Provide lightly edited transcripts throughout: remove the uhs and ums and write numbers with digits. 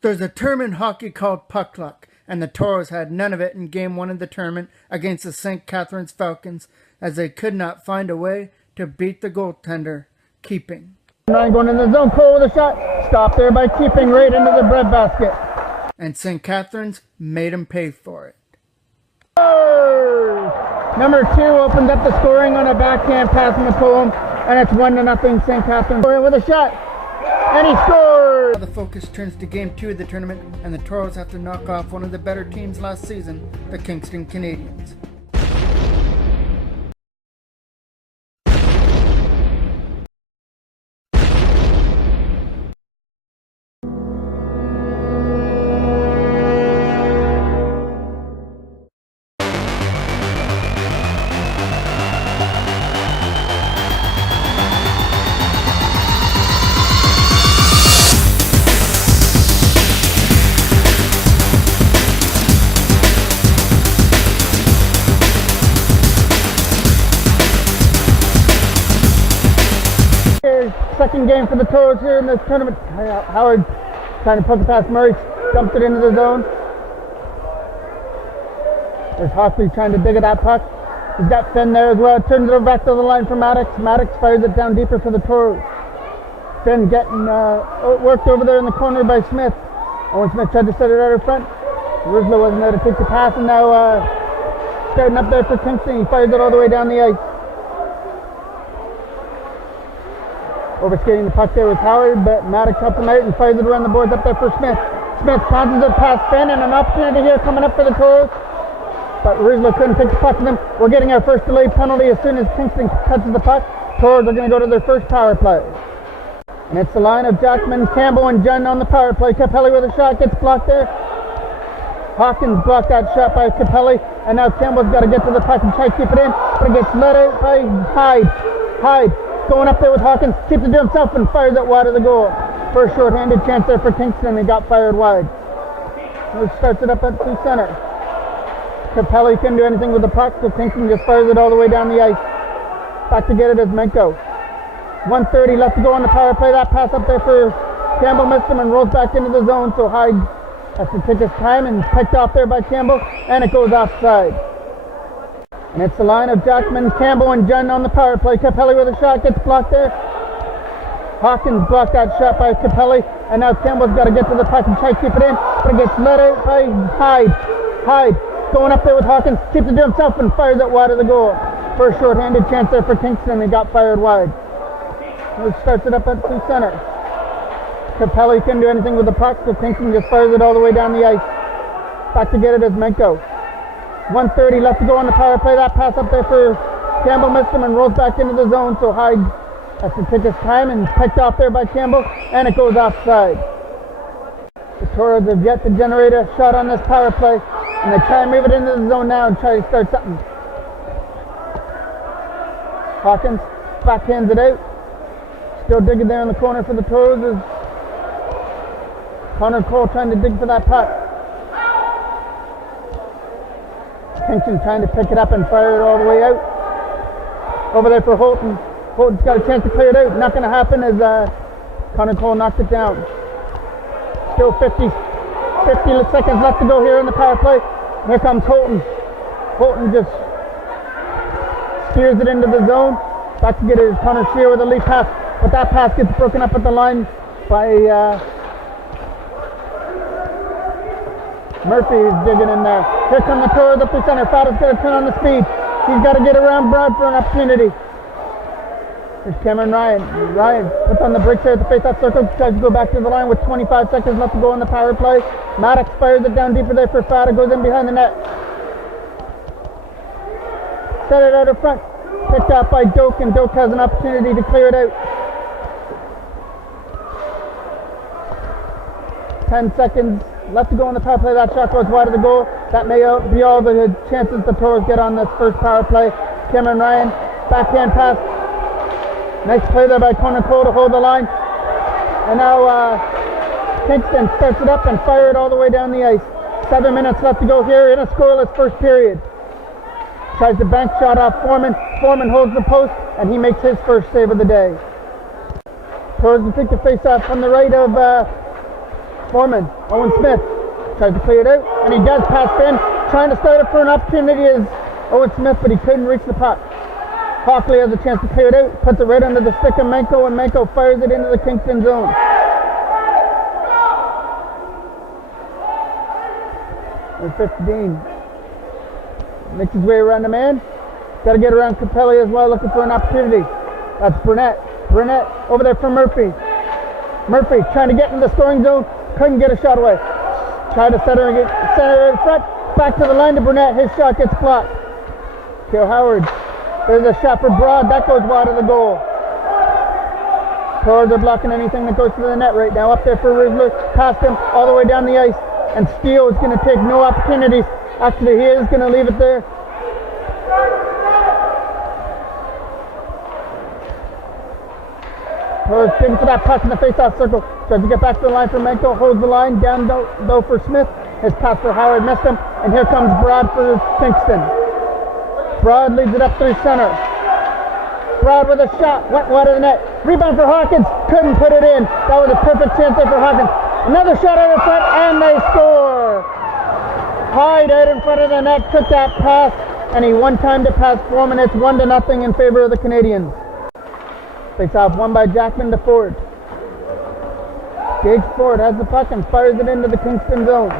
There's a term in hockey called puck luck, and the Toros had none of it in Game 1 of the tournament against the St. Catharines Falcons, as they could not find a way to beat the goaltender, Keeping. Going in the zone, Cole with a shot, stopped there by Keeping right into the breadbasket. And St. Catharines made him pay for it. Number 2 opened up the scoring on a backhand pass from McCollum, and it's 1-0 St. Catharines with a shot, and he scored! The focus turns to Game 2 of the tournament, and the Toros have to knock off one of the better teams last season, the Kingston Canadians. Second game for the Toros here in this tournament. Howard trying to poke it past Murray, dumped it into the zone. There's Hockley trying to dig at that puck. He's got Finn there as well. Turns it back to the line for Maddox. Maddox fires it down deeper for the Toros. Finn getting worked over there in the corner by Smith. Owen Smith tried to set it out in front. Rizla wasn't there to take the pass, and now starting up there for Kingston. He fires it all the way down the ice. Overskating the puck there with Howard, but Maddox helps him out and fires it around the boards up there for Smith. Smith passes it past Finn, and an opportunity here coming up for the Toros. But Rizla couldn't pick the puck from them. We're getting our first delayed penalty as soon as Kingston touches the puck. Toros are going to go to their first power play. And it's the line of Jackman, Campbell, and Junn on the power play. Capelli with a shot gets blocked there. Hawkins blocked that shot by Capelli, and now Campbell's got to get to the puck and try to keep it in, but it gets let out by Hyde. Hyde going up there with Hawkins, keeps it to himself and fires it wide of the goal. First short-handed chance there for Kingston, and he got fired wide. He starts it up at the center. Capelli couldn't do anything with the puck, so Kingston just fires it all the way down the ice. Back to get it as Menko. 1:30 left to go on the power play. That pass up there for Campbell missed him and rolls back into the zone, so Hyde has to take his time and picked off there by Campbell, and it goes offside. And it's the line of Jackman, Campbell, and Junn on the power play. Capelli with a shot gets blocked there. Hawkins blocked that shot by Capelli, and now Campbell's got to get to the puck and try to keep it in, but it gets let out by Hyde. Hyde going up there with Hawkins, keeps it to himself and fires it wide of the goal. First short-handed chance there for Kingston, and he got fired wide. He starts it up at the center. Capelli couldn't do anything with the puck, so Kingston just fires it all the way down the ice. Back to get it as Menko. 1:30 left to go on the power play. That pass up there for Campbell missed him and rolls back into the zone, so Hyde has to take his time and picked off there by Campbell, and it goes offside. The Toros have yet to generate a shot on this power play, and they try and move it into the zone now and try to start something. Hawkins backhands it out. Still digging there in the corner for the Toros is Connor Cole trying to dig for that puck. Kingston trying to pick it up and fire it all the way out. Over there for Holton. Holton's got a chance to clear it out. Not going to happen as Connor Cole knocked it down. Still 50 seconds left to go here in the power play. Here comes Holton. Holton just steers it into the zone. Back to get it is Connor Shear with a lead pass. But that pass gets broken up at the line by Murphy is digging in there. Here come the Toros up the center. Fato's got to turn on the speed. He's got to get around Broad for an opportunity. Here's Cameron Ryan. Ryan puts on the brakes here at the face-off circle. Tries to go back to the line with 25 seconds left to go on the power play. Maddox fires it down deeper there for Fato. Goes in behind the net. Set it out in front. Picked up by Doak, and Doak has an opportunity to clear it out. 10 seconds left to go on the power play. That shot goes wide of the goal. That may be all the chances the Toros get on this first power play. Cameron Ryan, backhand pass. Nice play there by Connor Cole to hold the line. And now Kingston starts it up and fire it all the way down the ice. 7 minutes left to go here in a scoreless first period. Tries the bank shot off Foreman. Foreman holds the post, and he makes his first save of the day. Toros will take the face off on the right of Foreman, Owen Smith, tries to clear it out, and he does pass Ben, trying to start it for an opportunity is Owen Smith, but he couldn't reach the puck. Hockley has a chance to clear it out, puts it right under the stick of Menko, and Menko fires it into the Kingston zone. And 15. Makes his way around the man. Got to get around Capelli as well, looking for an opportunity. That's Burnett. Burnett over there for Murphy. Murphy trying to get in the scoring zone. Couldn't get a shot away. Tried to center it in front. Back to the line to Burnett. His shot gets blocked. Joe Howard. There's a shot for Broad. That goes wide of the goal. Toros are blocking anything that goes to the net right now. Up there for Rizzler. Past him all the way down the ice. And Steele is going to take no opportunities. Actually, he is going to leave it there. Toros digging for that puck in the face-off circle. Tries to get back to the line for Menko. Holds the line. Down low for Smith. His pass for Howard missed him. And here comes Broad for Kingston. Broad leads it up through center. Broad with a shot. Went wide of the net. Rebound for Hawkins. Couldn't put it in. That was a perfect chance there for Hawkins. Another shot out in front. And they score. Hyde out in front of the net. Took that pass. And he one-timed it past Foreman. It's 1-0 in favor of the Canadians. Face off won by Jackman to Ford. Gage Ford has the puck and fires it into the Kingston zone.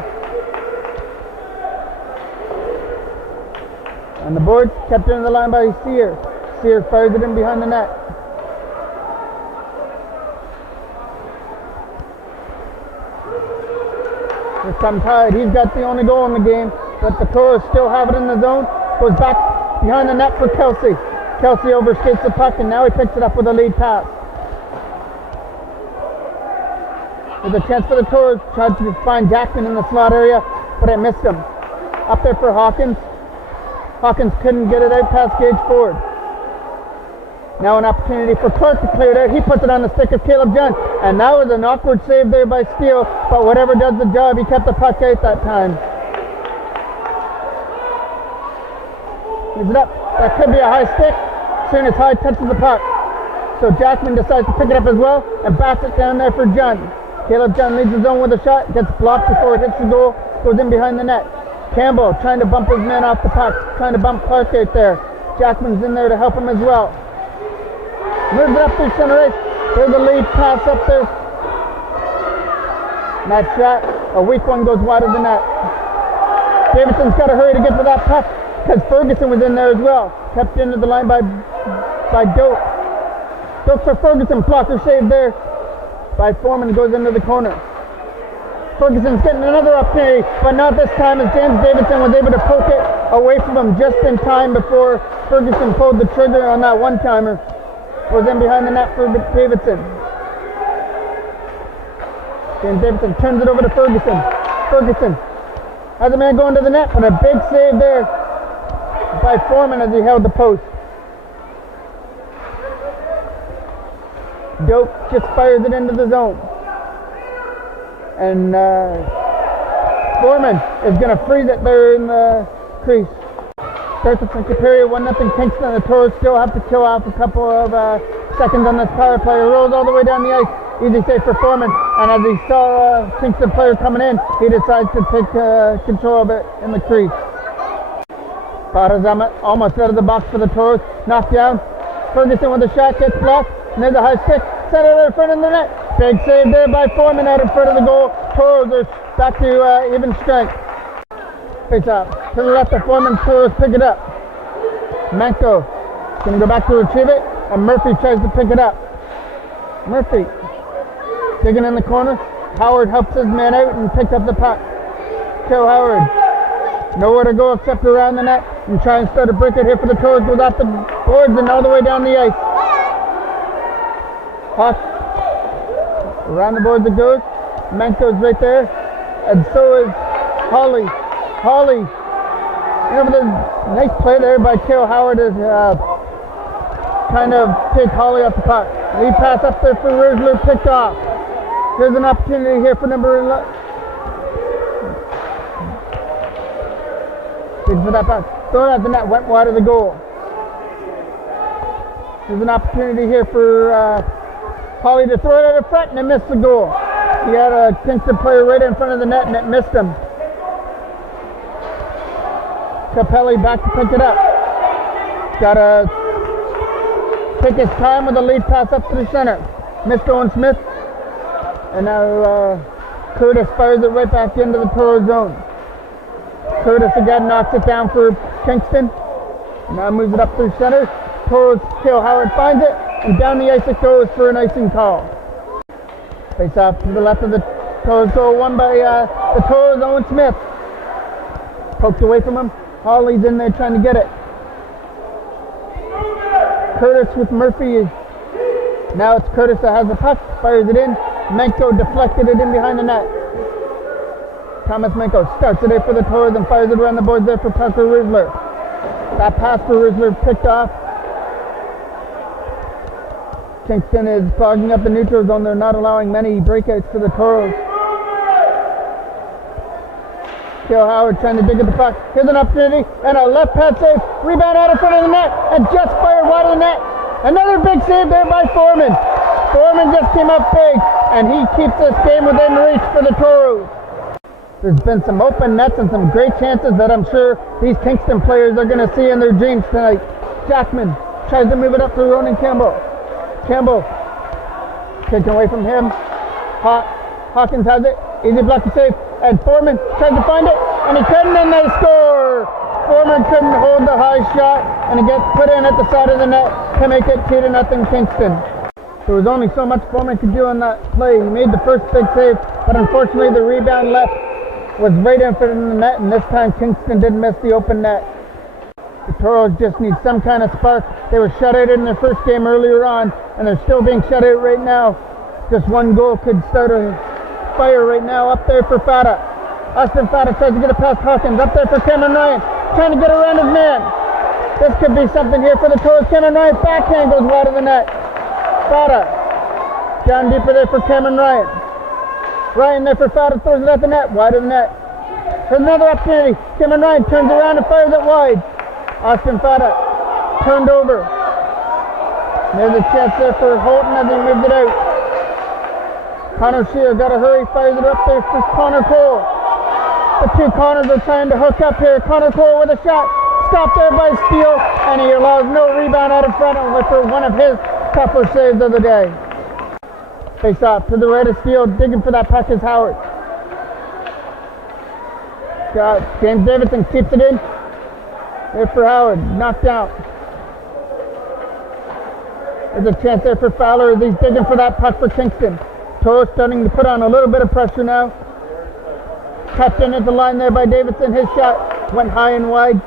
On the board, kept into the line by Sear. Sear fires it in behind the net. Here comes Hyde. He's got the only goal in the game, but the Toros still have it in the zone. Goes back behind the net for Kelsey. Kelsey overskates the puck, and now he picks it up with a lead pass. There's a chance for the Toros. Tried to find Jackman in the slot area, but it missed him. Up there for Hawkins. Hawkins couldn't get it out past Gage Ford. Now an opportunity for Clark to clear it out. He puts it on the stick of Caleb John, and that was an awkward save there by Steele, but whatever does the job, he kept the puck out that time. He's it up. That could be a high stick. As soon as Hyde touches the puck. So Jackman decides to pick it up as well and bats it down there for John. Caleb John leads the zone with a shot, gets blocked before it hits the goal, goes in behind the net. Campbell trying to bump his man off the puck, trying to bump Clark out there. Jackman's in there to help him as well. Moves it up through center ice. There's a lead pass up there. And that shot, a weak one, goes wide of the net. Davidson's got to hurry to get to that puck because Ferguson was in there as well. Kept into the line by Doak. Doak for Ferguson, blocker save there by Foreman, goes into the corner. Ferguson's getting another opportunity, but not this time as James Davidson was able to poke it away from him just in time before Ferguson pulled the trigger on that one-timer. Goes in behind the net for Davidson. James Davidson turns it over to Ferguson. Ferguson has a man going to the net, but a big save there by Foreman as he held the post. Doak just fires it into the zone. And Foreman is going to freeze it there in the crease. Starts it from Superior, 1-0 Kingston. The Toros still have to kill off a couple of seconds on this power play. He rolls all the way down the ice. Easy save for Foreman. And as he saw a Kingston player coming in, he decides to take control of it in the crease. Parazama almost out of the box for the Toros. Knocked down. Ferguson with a shot, gets blocked. And there's a high stick. Set it in front of the net. Big save there by Foreman out in front of the goal. Toros are back to even strength. Face off. To the left of Foreman. Toros pick it up. Menko is going to go back to retrieve it. And Murphy tries to pick it up. Murphy digging in the corner. Howard helps his man out and picks up the puck. Joe Howard. Nowhere to go except around the net. And try and start a break it here for the Toros. Goes off the boards and all the way down the ice. Hawk around the boards it goes. Menko's right there. And so is Hawley. Hawley. Nice play there by Joe Howard is trying to take Hawley off the puck. Lead pass up there for Rizzler, picked off. There's an opportunity here for number 11. Big for that pass. Thrown at the net, went wide of the goal. There's an opportunity here for Hawley to throw it at the front and they missed the goal. He had a Kingston player right in front of the net and it missed him. Capelli back to pick it up. Gotta take his time with the lead pass up through center. Missed Owen Smith. And now Curtis fires it right back into the Toros zone. Curtis again knocks it down for Kingston. Now moves it up through center. Toros, Cale Howard finds it. And down the ice it goes for an icing call. Face off to the left of the Toros goal, won by the Toros, Owen Smith. Poked away from him. Hawley's in there trying to get it. Curtis with Murphy. Now it's Curtis that has the puck, fires it in. Menko deflected it in behind the net. Thomas Menko starts it in for the Toros and fires it around the boards there for Parker Rizzler. That pass for Rizzler picked off. Kingston is clogging up the neutral zone. They're not allowing many breakouts to the Toros. Cale Howard trying to dig at the puck. Here's an opportunity and a left pad save. Rebound out in front of the net and just fired wide of the net. Another big save there by Foreman. Foreman just came up big and he keeps this game within reach for the Toros. There's been some open nets and some great chances that I'm sure these Kingston players are going to see in their dreams tonight. Jackman tries to move it up to Ronan Campbell. Campbell taken away from him. Hawkins has it. Easy block to save. And Foreman tried to find it, and he couldn't, and they score! Foreman couldn't hold the high shot, and it gets put in at the side of the net to make it 2-0 Kingston. There was only so much Foreman could do on that play. He made the first big save, but unfortunately the rebound left was right in front of the net, and this time Kingston didn't miss the open net. The Toros just need some kind of spark. They were shut out in their first game earlier on, and they're still being shut out right now. Just one goal could start a fire right now. Up there for Fata. Austin Fata tries to get it past Hawkins. Up there for Cameron Ryan, trying to get around his man. This could be something here for the Toros. Cameron Ryan backhand goes wide of the net. Fata down deeper there for Cameron Ryan. Ryan there for Fata, throws it at the net, wide of the net. Here's another opportunity. Cameron Ryan turns around and fires it wide. Austin Fata turned over. There's a chance there for Holton as he moved it out. Connor Shear got to hurry, fires it up there for Connor Cole. The two Connors are trying to hook up here. Connor Cole with a shot. Stopped there by Steele, and he allows no rebound out in front of him for one of his tougher saves of the day. Face off to the right of Steele, digging for that puck is Howard. James Davidson keeps it in. There for Howard, knocked out. There's a chance there for Fowler as he's digging for that puck for Kingston. Toros starting to put on a little bit of pressure now. Tapped in at the line there by Davidson. His shot went high and wide.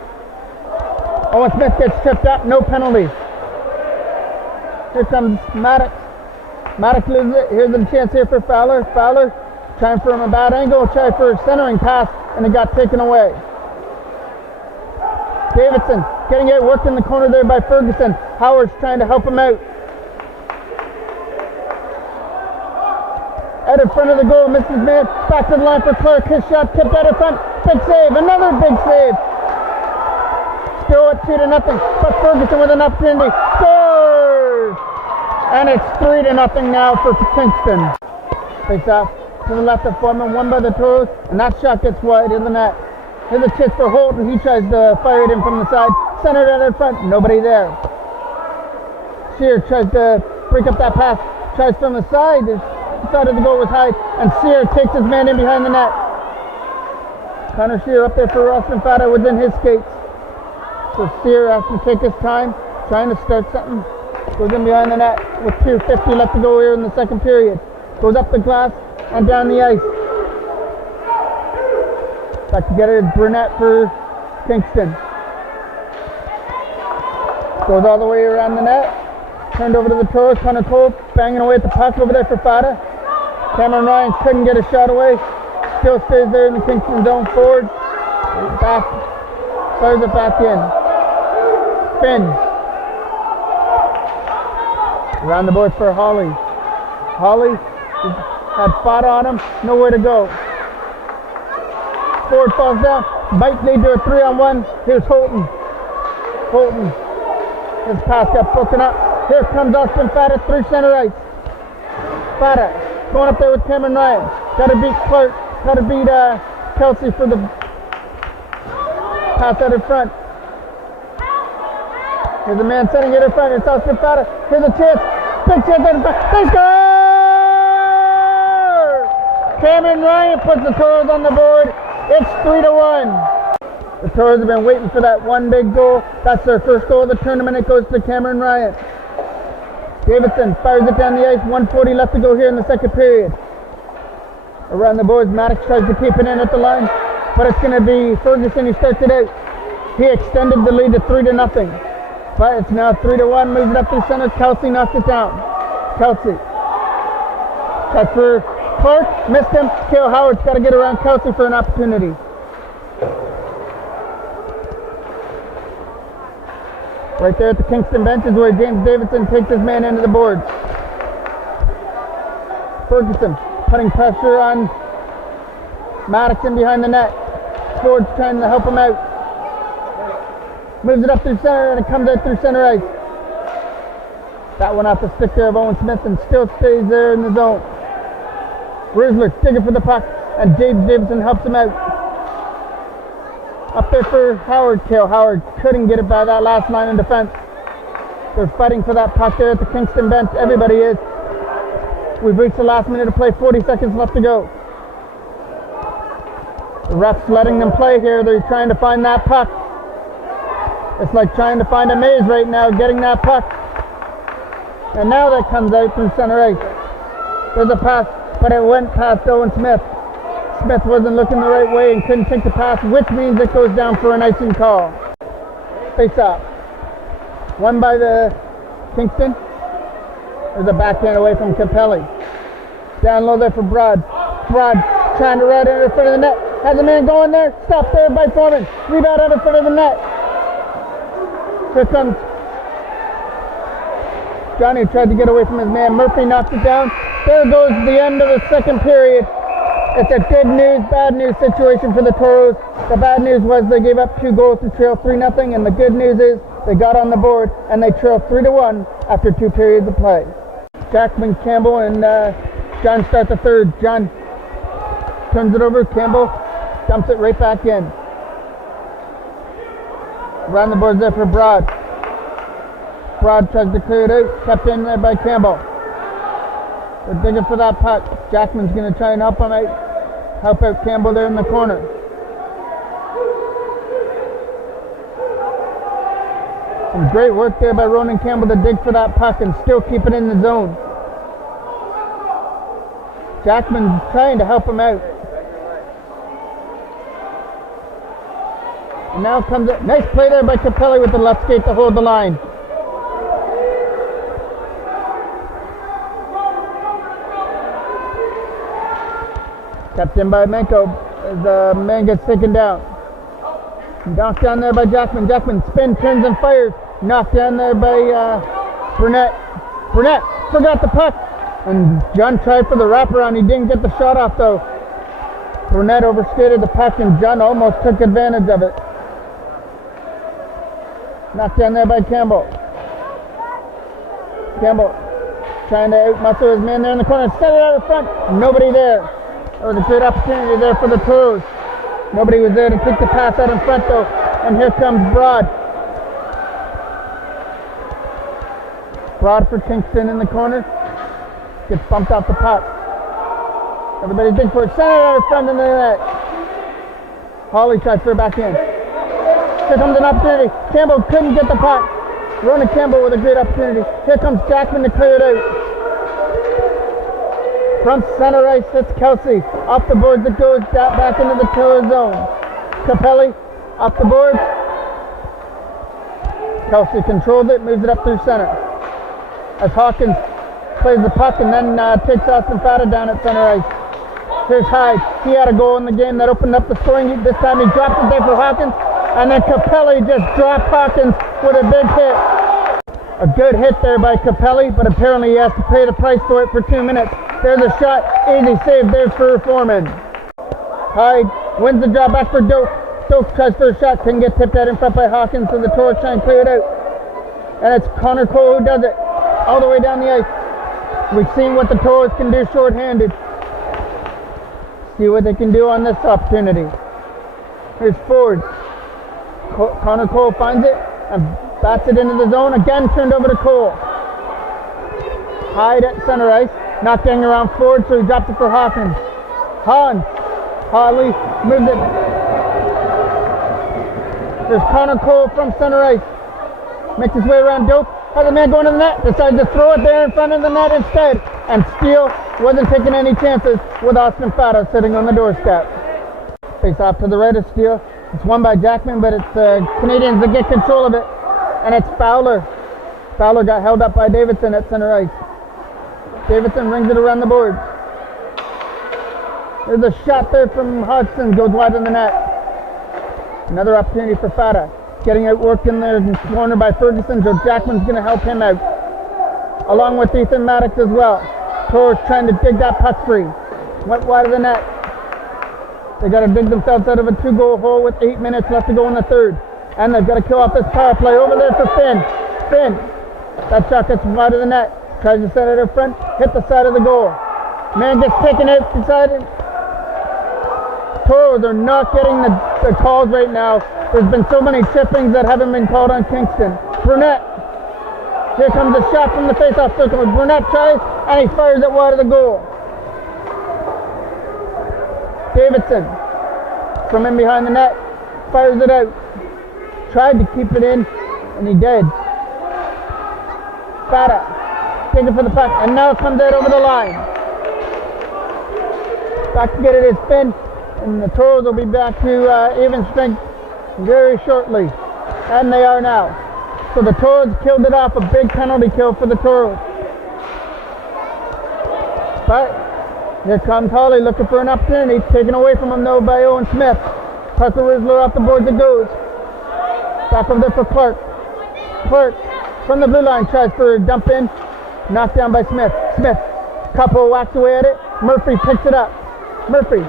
Owen Smith gets tripped up, no penalty. Here comes Maddox. Maddox loses it. Here's a chance here for Fowler. Fowler trying from a bad angle, trying for a centering pass, and it got taken away. Davidson getting it, worked in the corner there by Ferguson. Howard's trying to help him out. Out in front of the goal, misses man. Back to the line for Clark. His shot tipped out in front. Big save, another big save. Still at 2-0, but Ferguson with an opportunity. Scores! And it's 3-0 now for Kingston. Face off to the left of Foreman, won by the Toros, and that shot gets wide in the net. Here's a chance for Holton. He tries to fire it in from the side. Centered out in front, nobody there. Shear tries to break up that pass. Tries from the side. The side of the goal was high, and Shear takes his man in behind the net. Connor Shear up there for Austin Fata within his skates. So Shear has to take his time, trying to start something. Goes in behind the net with 2:50 left to go here in the second period. Goes up the glass and down the ice. Back to get it is Burnett for Kingston. Goes all the way around the net. Turned over to the Toros. Connor Cole banging away at the puck over there for Fata. Cameron Ryan couldn't get a shot away. Still stays there in the Kingston zone forward. Back. Fires it back in. Spin. Around the boards for Hawley. Hawley had Fata on him. Nowhere to go. Forward falls down. Might lead to a 3-on-1. Here's Holton. Holton. His pass got broken up. Here comes Austin Fata through center ice. Fata Going up there with Cameron Ryan. Got to beat Clark. Got to beat Kelsey for the pass out in front. Here's a man setting it in front. It's Oscar Fata. Here's a chance. Big chance out in front. They score! Cameron Ryan puts the Toros on the board. It's 3-1. The Toros have been waiting for that one big goal. That's their first goal of the tournament. It goes to Cameron Ryan. Davidson fires it down the ice. 1:40 left to go here in the second period. Around the boards, Maddox tries to keep it in at the line, but it's going to be Ferguson who starts it out. He extended the lead to 3-0. But it's now 3-1, moves it up to center. Kelsey knocks it down. Kelsey. Cut for Clark, missed him. Cale Howard's got to get around Kelsey for an opportunity. Right there at the Kingston bench is where James Davidson takes his man into the boards. Ferguson putting pressure on Maddox in behind the net. Ford's trying to help him out. Moves it up through center and it comes out through center ice. That one off the stick there of Owen Smith and still stays there in the zone. Riesler digging for the puck and James Davidson helps him out. Up there for Howard. Cale Howard couldn't get it by that last line in defense. They're fighting for that puck there at the Kingston bench. Everybody is. We've reached the last minute of play. 40 seconds left to go. The ref's letting them play here. They're trying to find that puck. It's like trying to find a maze right now, getting that puck. And now that comes out through center ice. There's a pass, but it went past Owen Smith. Smith wasn't looking the right way and couldn't take the pass, which means it goes down for an icing call. Face off. Won by the Kingston. There's a backhand away from Capelli. Down low there for Broad. Broad trying to ride in front of the net. Has a man going there. Stopped there by Foreman. Rebound out in front of the net. Here comes Johnny, tried to get away from his man. Murphy knocked it down. There goes the end of the second period. It's a good news, bad news situation for the Toros. The bad news was they gave up 2 goals to trail 3-0, and the good news is they got on the board and they trailed 3-1 after 2 periods of play. Jackman, Campbell, and John start the third. John turns it over. Campbell dumps it right back in. Around the boards there for Broad. Broad tries to clear it out. Kept in there by Campbell. They're digging for that puck. Jackman's going to try and help him out. Help out Campbell there in the corner. Some great work there by Ronan Campbell to dig for that puck and still keep it in the zone. Jackman's trying to help him out. And now comes a nice play there by Capelli with the left skate to hold the line. Kept in by Menko as the man gets taken down. Knocked down there by Jackman. Jackman spin, turns and fires. Knocked down there by Burnett. Burnett forgot the puck. And John tried for the wraparound. He didn't get the shot off though. Burnett overskated the puck and John almost took advantage of it. Knocked down there by Campbell. Campbell trying to outmuscle his man there in the corner. Set it out in front. Nobody there. That was a great opportunity there for the Toros. Nobody was there to take the pass out in front though. And here comes Broad. Broad for Kingston in the corner. Gets bumped off the puck. Everybody dig for it. Send it out in front of the net. Hawley tries for it back in. Here comes an opportunity. Campbell couldn't get the puck. Ronan Campbell with a great opportunity. Here comes Jackman to clear it out. From center ice, that's Kelsey. Off the boards it goes back into the Toro zone. Capelli off the boards. Kelsey controls it, moves it up through center. As Hawkins plays the puck and then takes Austin Fata down at center ice. Here's Hyde. He had a goal in the game that opened up the scoring. This time he dropped it there for Hawkins. And then Capelli just dropped Hawkins with a big hit. A good hit there by Capelli, but apparently he has to pay the price for it for 2 minutes. There's a shot. Easy save there for Foreman. Hyde wins the draw back for Doak. Doak tries for a shot. Couldn't get tipped out in front by Hawkins, so the Toros try and clear it out. And it's Connor Cole who does it. All the way down the ice. We've seen what the Toros can do short-handed. See what they can do on this opportunity. Here's Ford. Connor Cole finds it and bats it into the zone. Again, turned over to Cole. Hyde at center ice. Not getting around Ford, so he drops it for Hawkins. Holly moves it. There's Connor Cole from center ice. Makes his way around Dope. Has a man going to the net. Decides to throw it there in front of the net instead. And Steele wasn't taking any chances with Austin Fata sitting on the doorstep. Face off to the right of Steele. It's won by Jackman, but it's the Canadians that get control of it. And it's Fowler. Fowler got held up by Davidson at center ice. Davidson rings it around the boards. There's a shot there from Hodgson, goes wide of the net. Another opportunity for Fata. Getting outworked in the corner by Ferguson, so Jackman's going to help him out. Along with Ethan Maddox as well. Toros trying to dig that puck free. Went wide of the net. They got to dig themselves out of a 2-goal hole with 8 minutes left to go in the third. And they've got to kill off this power play. Over there for Finn. That shot gets wide of the net. Tries to set it in front. Hit the side of the goal. Man gets taken out beside it. Toros are not getting the calls right now. There's been so many chippings that haven't been called on Kingston. Burnett. Here comes a shot from the face-off circle. Burnett tries, and he fires it wide of the goal. Davidson, from in behind the net, fires it out. Tried to keep it in, and he did. Fata, taking for the puck, and now comes out over the line. Back to get it is Finn, and the Toros will be back to even strength very shortly. And they are now. So the Toros killed it off, a big penalty kill for the Toros. But here comes Hawley looking for an opportunity, taken away from him though by Owen Smith. Parker Rizzler off the boards it goes. Back over there for Clark. Clark from the blue line tries for a dump in. Knocked down by Smith. Smith, couple whacks away at it. Murphy picks it up. Murphy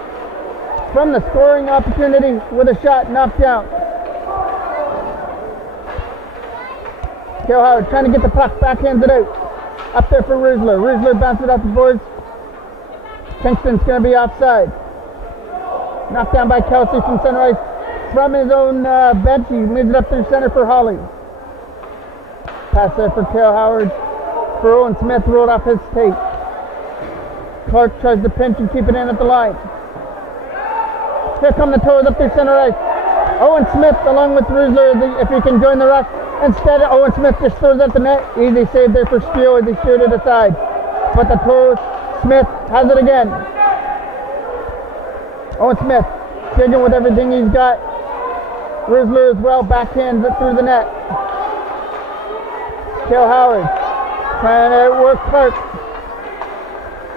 from the scoring opportunity with a shot knocked down. Cale Howard trying to get the puck, backhands it out. Up there for Rizzler. Rizzler bounces it off the boards. Kingston's going to be offside. Knocked down by Kelsey from center ice. From his own bench, he moves it up through center for Holly. Pass there for Cale Howard. For Owen Smith, rolled off his tape. Clark tries to pinch and keep it in at the line. Here come the Toros up through center ice. Owen Smith along with Rizzler if he can join the rush. Instead, Owen Smith just throws at the net. Easy save there for Steele as he steered it aside. But the Toros, Smith has it again. Owen Smith digging with everything he's got. Rizzler as well, backhands it through the net. Cale Howard trying to work Clark.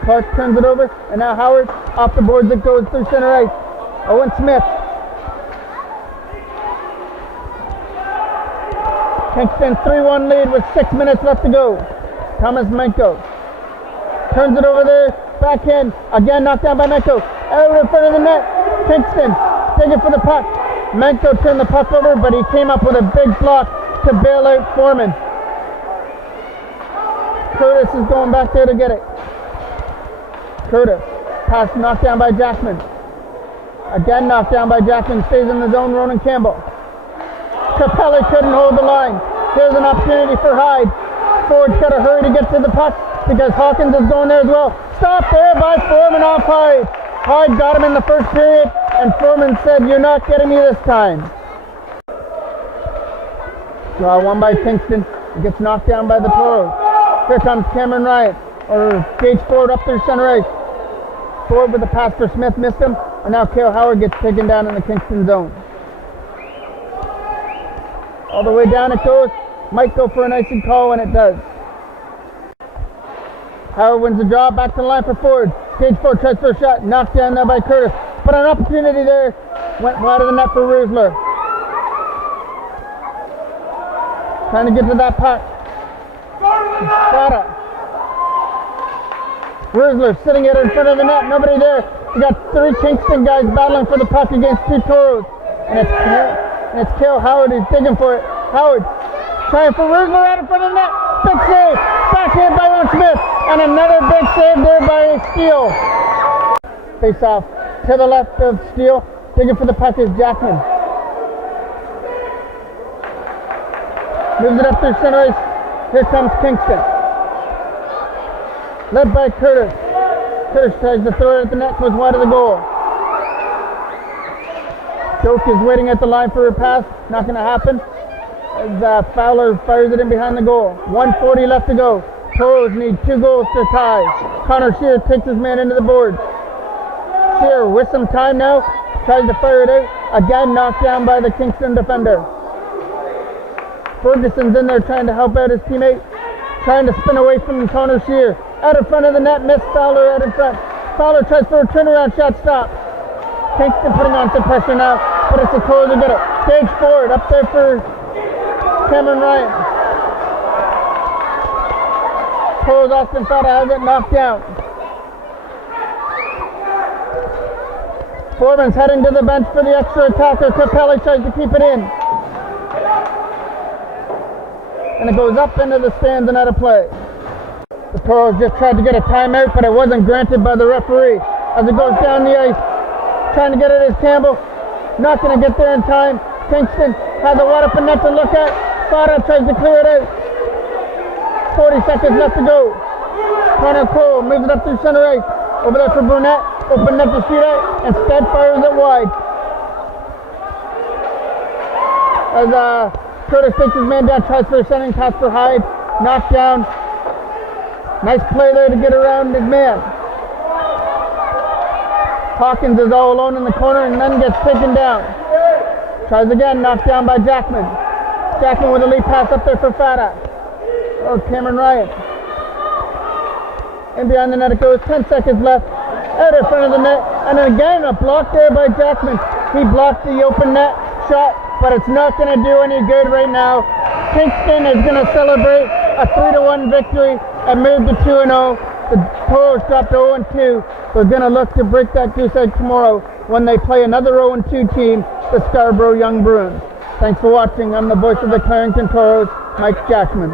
Clark turns it over, and now Howard off the boards it goes through center ice. Owen Smith. Kingston 3-1 lead with 6 minutes left to go. Thomas Menko turns it over there, backhand, again knocked down by Menko. Out in front of the net, Kingston digging for the puck. Menko turned the puck over, but he came up with a big block to bail out Foreman. Curtis is going back there to get it. Curtis, pass knocked down by Jackman. Again knocked down by Jackman, stays in the zone, Ronan Campbell. Capelli couldn't hold the line. Here's an opportunity for Hyde. Ford's got to hurry to get to the puck because Hawkins is going there as well. Stop there by Foreman off Hyde. Hyde got him in the first period, and Foreman said, "You're not getting me this time." Draw one by Kingston. It gets knocked down by the Toros. Here comes Cameron Ryan, or Gage Ford up through center ice. Ford with the pass for Smith, missed him, and now Cale Howard gets taken down in the Kingston zone. All the way down it goes. Might go for an icing call when it does. Howard wins the draw, back to the line for Ford. Gage Ford tries for a shot, knocked down now by Curtis. But an opportunity there, went wide of the net for Rizzler. Trying to get to that puck. Fata. Rizzler sitting it in front of the net, nobody there. We got 3 Kingston guys battling for the puck against 2 Toros. And it's Cale Howard who's digging for it. Howard trying for Rizzler out in front of the net. Big save. Backhand by Owen Smith. And another big save there by Steele. Face off to the left of Steele. Digging for the puck is Jackman. Moves it up through center ice. Here comes Kingston. Led by Curtis. Curtis tries to throw it at the net, goes wide of the goal. Doak is waiting at the line for a pass. Not going to happen. As Fowler fires it in behind the goal. 1:40 left to go. Toros need 2 goals to tie. Connor Shear takes his man into the board. Shear with some time now. Tries to fire it out. Again knocked down by the Kingston defender. Ferguson's in there trying to help out his teammate. Trying to spin away from Connor Shear. Out in front of the net. Missed Fowler out in front. Fowler tries for a turnaround shot. Stop. Kingston putting on some pressure now. But it's the Toros who get it. Stage forward. Up there for Cameron Ryan. Toros Austin Fata has it knocked down. Foreman's heading to the bench for the extra attacker. Capelli tries to keep it in. And it goes up into the stands and out of play. The Toros just tried to get a timeout, but it wasn't granted by the referee. As it goes down the ice, trying to get it is Campbell. Not going to get there in time. Kingston has a wide open net to look at. Fata tries to clear it out. 40 seconds left to go. Connor Cole moves it up through center ice. Over there for Burnett. Open net to shoot out. Instead fires it wide. As Curtis takes his man down, tries for a sending pass for Hyde. Knocked down. Nice play there to get around his man. Hawkins is all alone in the corner and then gets taken down. Tries again, knocked down by Jackman. Jackman with a lead pass up there for Fata. Oh, Cameron Ryan. In behind the net it goes, 10 seconds left. Out in front of the net, and then again a block there by Jackman. He blocked the open net shot, but it's not going to do any good right now. Kingston is going to celebrate a 3-1 victory and move to 2-0. The Toros dropped 0-2. They're going to look to break that goose egg tomorrow when they play another 0-2 team, the Scarborough Young Bruins. Thanks for watching. I'm the voice of the Clarington Toros, Mike Jackman.